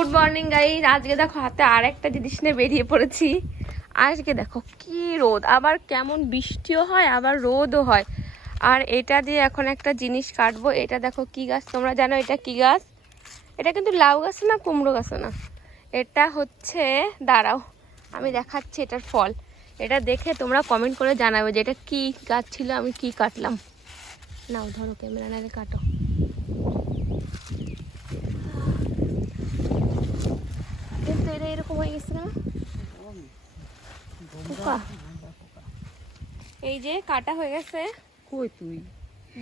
Good morning guys আজকে দেখো হাতে আর একটা জিনিস নিয়ে বেরিয়ে পড়েছি। আজকে দেখো কি রোদ। আবার কেমন বৃষ্টিও হয়, আবার রোদও হয়। আর এটা দিয়ে এখন একটা জিনিস কাটবো। এটা দেখো কি গাছ? তোমরা জানো এটা কি গাছ? এটা কিন্তু লাউ গাছ না, কুমড়ো গাছ না? এটা হচ্ছে, দাঁড়াও, আমি দেখাচ্ছি এটার ফল। এটা দেখে তোমরা কমেন্ট করে জানাবে যে এটা কি গাছ ছিল, আমি কি কাটলাম। নাও, ধরো, ক্যামেরা নালে কাটো। কিন্তু এটা এরকম হয়ে গেছে না? পোকা। এই যে কাটা হয়ে গেছে। কই তুই?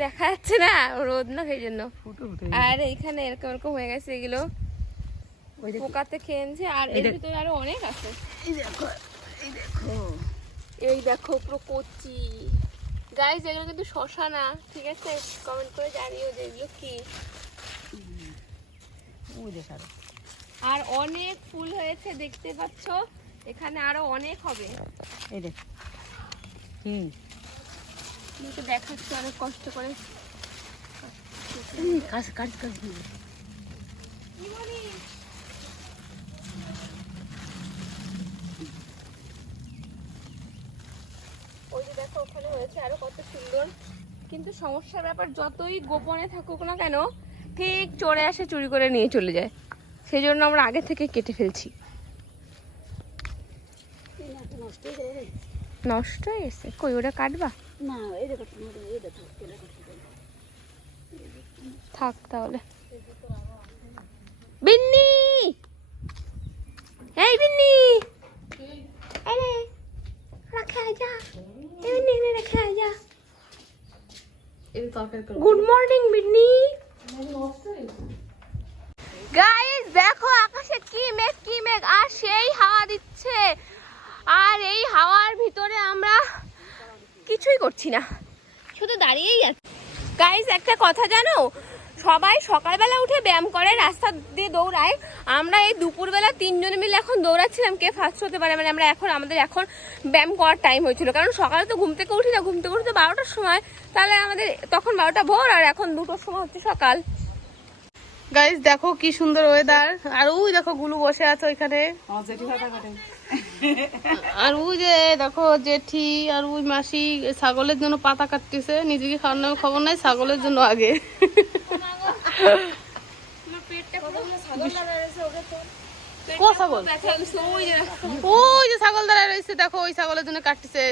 দেখা যাচ্ছে না রোদ না সেই জন্য। আর এইখানে এরকম এরকম হয়ে গেছে এগুলো। পোকাতে খেয়েছে আর এর ভিতরে আরও অনেক আছে। এই দেখো এই দেখো। এই দেখো পুরো কচি। গাইজ এগুলো কিন্তু শশা না ঠিক আছে? কমেন্ট করে জানিও যে এগুলো কি। ওই দেখ আরও অনেক ফুল হয়েছে দেখতে পাচ্ছ? এখানে আরও অনেক হবে। এই দেখ। হুম। তো দেখাচ্ছি অনেক কষ্ট করে। কাজ কাজ কাজ। দেখো ওখানে হয়েছে আরও কত সুন্দর। কিন্তু সমস্যার ব্যাপার যতই গোপনে থাকুক না কেন ঠিক চড়ে আসে চুরি করে নিয়ে চলে যায়। সেই জন্য আমরা আগে থেকে কেটে ফেলছি। নষ্ট হয়ে গেছে? কই ওটা কাটবা? না এই দেখো তোমার এই দেখো এই দেখো থাক তাহলে। বিন্নি! এই বিন্নি! আরে রাখে আজা এই বিন্নি রাখে আজা গুড মর্নিং বিন্নি! গাইস দেখো আকাশে কি মেঘ কি মেঘ, আর সেই হাওয়া দিচ্ছে। আর এই হাওয়ার ভিতরে আমরা কিছুই করছি না। শুধু দাঁড়িয়েই আছি। গাইস একটা কথা জানো? সবাই সকালবেলা উঠে ব্যায়াম করে, রাস্তা দিয়ে দৌড়ায়। আমরা এই দুপুরবেলা তিনজন মিলে এখন দৌড়াচ্ছিলাম, কে ফার্স্ট হতে পারে? মানে আমরা এখন, আমাদের এখন ব্যায়াম করার টাইম হয়েছিল। কারণ সকালে তো ঘুম থেকে উঠি না, ঘুম থেকে উঠি তো বারোটার সময়। তাহলে আমাদের, তখন বারোটা ভোর, আর এখন দুটোর সময় হচ্ছে সকাল। গাইস দেখো কি সুন্দর ওয়েদার আর ওই দেখো গুলু বসে আছে ওইখানে। আর ওই যে দেখো জেঠি আর ওই মাসি ছাগলের জন্য পাতা কাটতেছে। নিজেকে খাওয়ার নামে খবর নাই ছাগলের জন্য আগে। ছাগল? ওই যে ছাগল রয়েছে দেখো ওই ছাগলের জন্য কাটতেছে।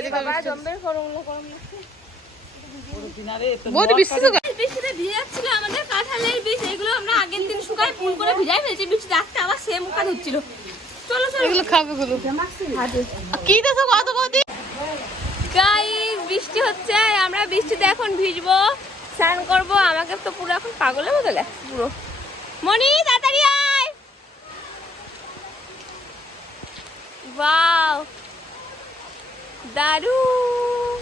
বৃষ্টি তো বৃষ্টিতে ভিজে যাচ্ছিল আমাদের কাঁঠালের বীজ এগুলো আমরা আগের দিন শুকায় ভিজাই ফেলেছি বৃষ্টি আজকে আবার সেম কাজ হচ্ছিল চলো চলো। এগুলো খাবে গুলো কি দেখো কত কত? গাইস বৃষ্টি হচ্ছে আমরা বৃষ্টিতে এখন ভিজবো স্নান করব। আমাকে তো পুরো এখন পাগলের মতো লাগছে পুরো। মনি তাড়াতাড়ি আয়! ওয়াও দারুণ!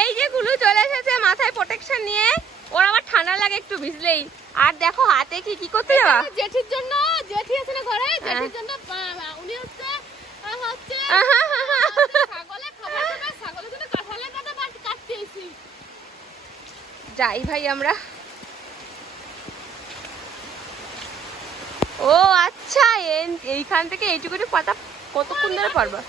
এই যে গুলু চলে এসেছে মাথায় প্রোটেকশন নিয়ে। ওর আবার ঠান্ডা লাগে একটু ভিজলেই আর দেখো হাতে কি কি করতে যাবা? জেঠির জন্য জেঠি আছে না ঘরে? হ্যাঁ। জেঠির জন্য উনি হচ্ছে হচ্ছে ছাগলে খাবার দেবে ছাগলের জন্য কাঁঠালের পাতা কাট- কাটতে এসেছি। যাই ভাই আমরা। ও আচ্ছা এই- এইখান থেকে এইটুকুনি পাতা কতক্ষণ ধরে পারবা?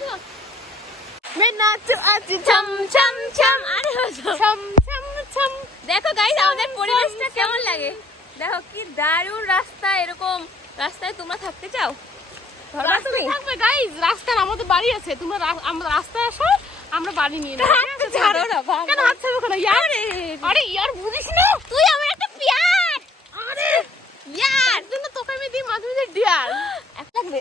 ছম দেখো গাইস আমাদের পরিবেশটা কেমন লাগে? দেখো কি দারুণ রাস্তা এরকম রাস্তায় তোমরা থাকতে চাও? ধরবা তুমি? থাকবে গাইস রাস্তার আমাদের বাড়ি আছে তোমরা রা- আমরা রাস্তায় আসো আমরা বাড়ি নিয়ে নেব ছাড়ো না, বাবা। কেন হাত ছাড়বো কেন? ইয়ার আরে। ইয়ার বুঝিস না। তুই আমার একটা পিয়ার। আরে ইয়ার জন্য তোকে আমি দিই মাঝে মাঝে ডিয়ার লাগবে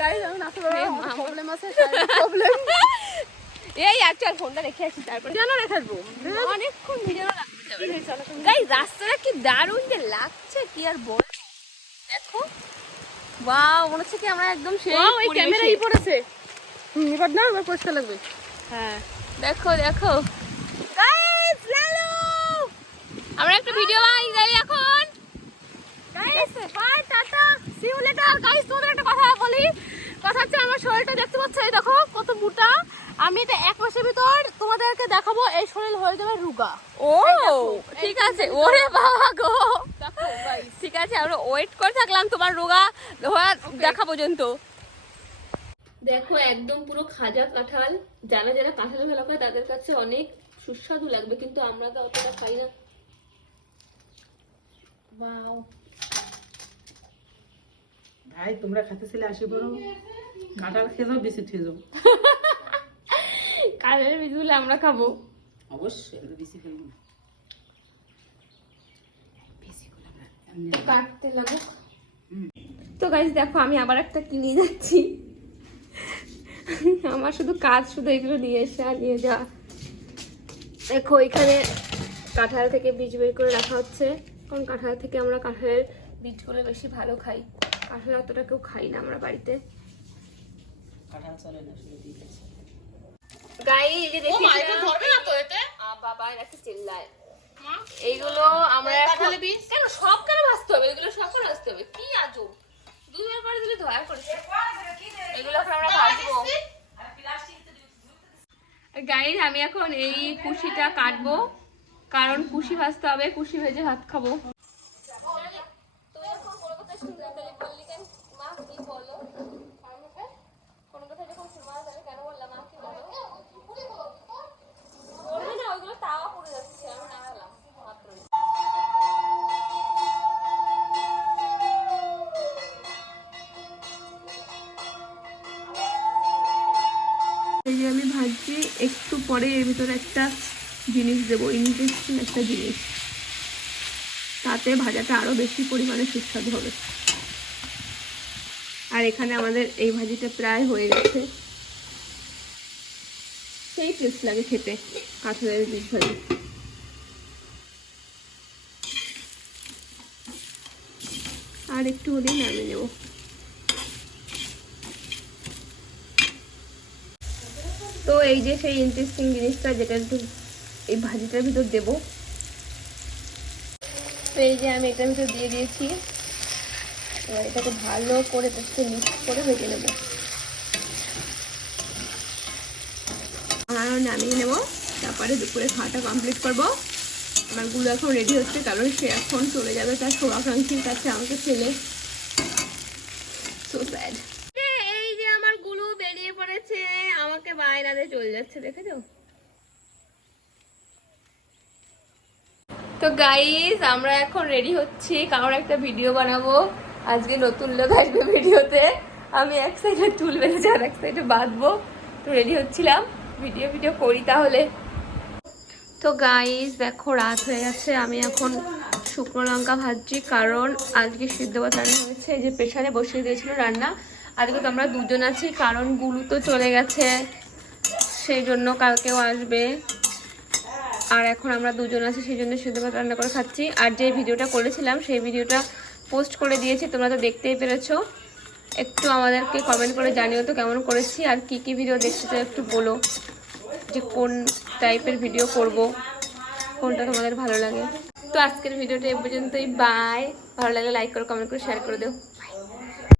গাইস আমি নাচতে পারব মা। প্রবলেম আছে প্রবলেম এই আর চল ফোনটা রেখে আসি তারপরে। কেন রেখে আসব। অনেকক্ষণ ভিডিও গাই রাস্তাটা কি দারুণ যে লাগছে কি আর বল দেখো। ওয়াও মনে হচ্ছে কি আমরা একদম সেই ক্যামেরাই পড়েছে। হুম এবার না এবার পরিষ্কার লাগবে। হ্যাঁ। দেখো দেখো। গাইস লালু! আমরা একটা ভিডিও বানাই যাই এখন। Guys bye tata see you later guys তোমাদের একটা কথা বলি। কথা হচ্ছে আমার শরীরটা দেখতে পাচ্ছ এই দেখো কত মোটা। আমি এটা এক মাসের ভিতর তোমাদেরকে দেখাবো এই শরীর হয়ে যাবে রুগা ও ঠিক আছে। ওরে বাবা গো। ঠিক আছে আমরা ওয়েট করে থাকলাম তোমার রোগা দেখা পর্যন্ত। দেখো একদম পুরো খাজা কাঁঠাল। যারা যারা কাঁঠাল ভালো খায় তাদের কাছে অনেক সুস্বাদু লাগবে কিন্তু আমরা তো অতটা খাই না। বাও ভাই তোমরা খাতেছিলে আসি বড় কাঁঠাল খেয়ে বেশি খেয়ে যাও কাঁঠালের আমরা খাব। অবশ্যই আমরা বেশি কাটতে লাগুক। তো গাইজ দেখো আমি আবার একটা কিনে যাচ্ছি। আমার শুধু কাজ শুধু এগুলো নিয়ে এসে আর নিয়ে যাওয়া। দেখো এখানে কাঁঠাল থেকে বীজ বের করে রাখা হচ্ছে। কারণ কাঁঠাল থেকে আমরা কাঁঠালের বীজগুলো বেশি ভালো খাই। কাঁঠাল অতটা কেউ খাই না আমরা বাড়িতে। কাঁঠাল চলে না শুধু দিতেছে গাই এই যে দেখি ধরবে না তো এতে? বাবা এরা চিল্লায়। এইগুলো আমরা এখন কেন সব কেন ভাজতে হবে? এগুলো সব কেন ভাজতে হবে। কি আজব। দুবার করে দিলে করেছে এগুলো এখন আমরা ভাজবো। গাইজ আমি এখন এই কুশিটা কাটবো। কারণ কুশি ভাজতে হবে কুশি ভেজে ভাত খাব। পরে এর ভিতরে একটা জিনিস দেবো ইন্টারেস্টিং একটা জিনিস। তাতে ভাজাটা আরও বেশি পরিমাণে সুস্বাদু হবে। আর এখানে আমাদের এই ভাজিটা প্রায় হয়ে গেছে। সেই টেস্ট লাগে খেতে, কাঁঠালের বীজ ভাজি। আর একটু হলেই নামিয়ে নেব। তো এই যে সেই ইন্টারেস্টিং জিনিসটা যেটা একটু এই ভাজিটার ভিতর দেবো। তো এই যে আমি এটার ভিতর দিয়ে দিয়েছি। এবার এটাকে ভালো করে একটু মিক্স করে ভেজে নেব। আরও নামিয়ে নেব। তারপরে দুপুরে খাওয়াটা কমপ্লিট করব। আমারগুলো এখন রেডি হচ্ছে, কারণ সে এখন চলে যাবে তার শুভাকাঙ্ক্ষীর কাছে, আমাকে ফেলে সো স্যাড এই যে আমারগুলো বেরিয়ে পড়েছে আমাকে বায়নাতে চলে যাচ্ছে দেখেছ তো গাইস আমরা এখন রেডি হচ্ছি, কারণ একটা ভিডিও বানাবো। আজকে নতুন লোক আসবে ভিডিওতে আমি এক সাইডে চুল বেঁধেছি, আর এক সাইডে বাঁধবো। তো রেডি হচ্ছিলাম। ভিডিও ভিডিও করি তাহলে। তো গাইস দেখো, রাত হয়ে গেছে। আমি এখন শুকনো লঙ্কা ভাজছি, কারণ আজকে সিদ্ধ ভাত হয়েছে। যে প্রেশারে বসিয়ে দিয়েছিল রান্না। আজকে তো আমরা দুজন আছি, কারণ গুলু তো চলে গেছে। সেই জন্য কালকেও আসবে। আর এখন আমরা দুজন আছি, সেই জন্য সিদ্ধ ভাত রান্না করে খাচ্ছি। আর যে ভিডিওটা করেছিলাম, সেই ভিডিওটা পোস্ট করে দিয়েছি, তোমরা তো দেখতেই পেরেছ। একটু আমাদেরকে কমেন্ট করে জানিও তো কেমন করেছি, আর কি কি ভিডিও দেখছি তো একটু বলো যে কোন টাইপের ভিডিও করব, কোনটা তোমাদের ভালো লাগে। তো আজকের ভিডিওটা এ পর্যন্তই বাই ভালো লাগলে লাইক করো কমেন্ট করে শেয়ার করে দিও।